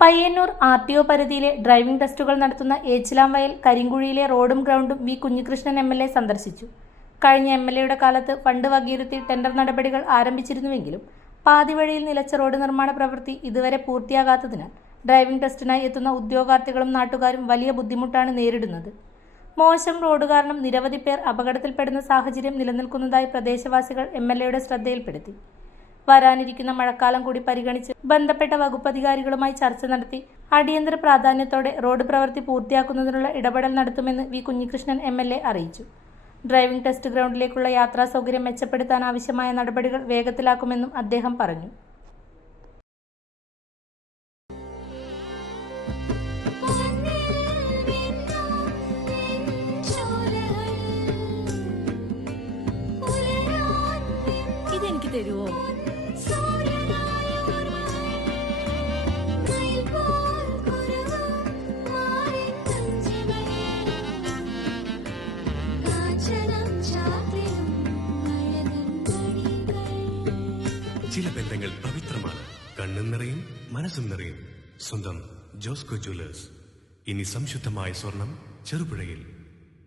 Payyanur RTO പരിധിയിലെ driving ടെസ്റ്റുകൾ നടത്തുന്ന ഏച്ചിലാംവയൽ കരിങ്കുഴിയിലെ റോഡും ഗ്രൗണ്ടും വി കുഞ്ഞികൃഷ്ണൻ MLA സന്ദർശിച്ചു. കഴിഞ്ഞ MLAയുടെ കാലത്ത് ഫണ്ട് വകയിരുത്തി ടെൻഡർ നടപടികൾ ആരംഭിച്ചിരുന്നുവെങ്കിലും പാതിവഴിയിൽ നിലച്ച റോഡ് നിർമ്മാണ പ്രവൃത്തി ഇതുവരെ പൂർത്തിയാകാത്തതിനാൽ ഡ്രൈവിംഗ് ടെസ്റ്റിനായി എത്തുന്ന ഉദ്യോഗാർത്ഥികളും നാട്ടുകാരും വലിയ ബുദ്ധിമുട്ടാണ് നേരിടുന്നത്. മോശം റോഡ് കാരണം നിരവധി പേർ അപകടത്തിൽപ്പെടുന്ന സാഹചര്യം നിലനിൽക്കുന്നതായി പ്രദേശവാസികൾ MLAയുടെ ശ്രദ്ധയിൽപ്പെടുത്തി. വരാനിരിക്കുന്ന മഴക്കാലം കൂടി പരിഗണിച്ച് ബന്ധപ്പെട്ട വകുപ്പധികാരികളുമായി ചർച്ച നടത്തി അടിയന്തര പ്രാധാന്യത്തോടെ റോഡ് പ്രവൃത്തി പൂർത്തിയാക്കുന്നതിനുള്ള ഇടപെടൽ നടത്തുമെന്ന് വി കുഞ്ഞികൃഷ്ണൻ MLA അറിയിച്ചു. ഡ്രൈവിംഗ് ടെസ്റ്റ് ഗ്രൗണ്ടിലേക്കുള്ള യാത്രാ സൗകര്യം മെച്ചപ്പെടുത്താൻ ആവശ്യമായ നടപടികൾ വേഗത്തിലാക്കുമെന്നും അദ്ദേഹം പറഞ്ഞു. ഇതെനിക്ക് തരുമോ? ചില ബന്ധങ്ങൾ പവിത്രമാണ്. കണ്ണും നിറയും മനസ്സും നിറയും. സ്വന്തം ജോസ്കോ ജ്വല്ലേഴ്സ്. ഇനി സംശുദ്ധമായ സ്വർണം ചെറുപുഴയിൽ.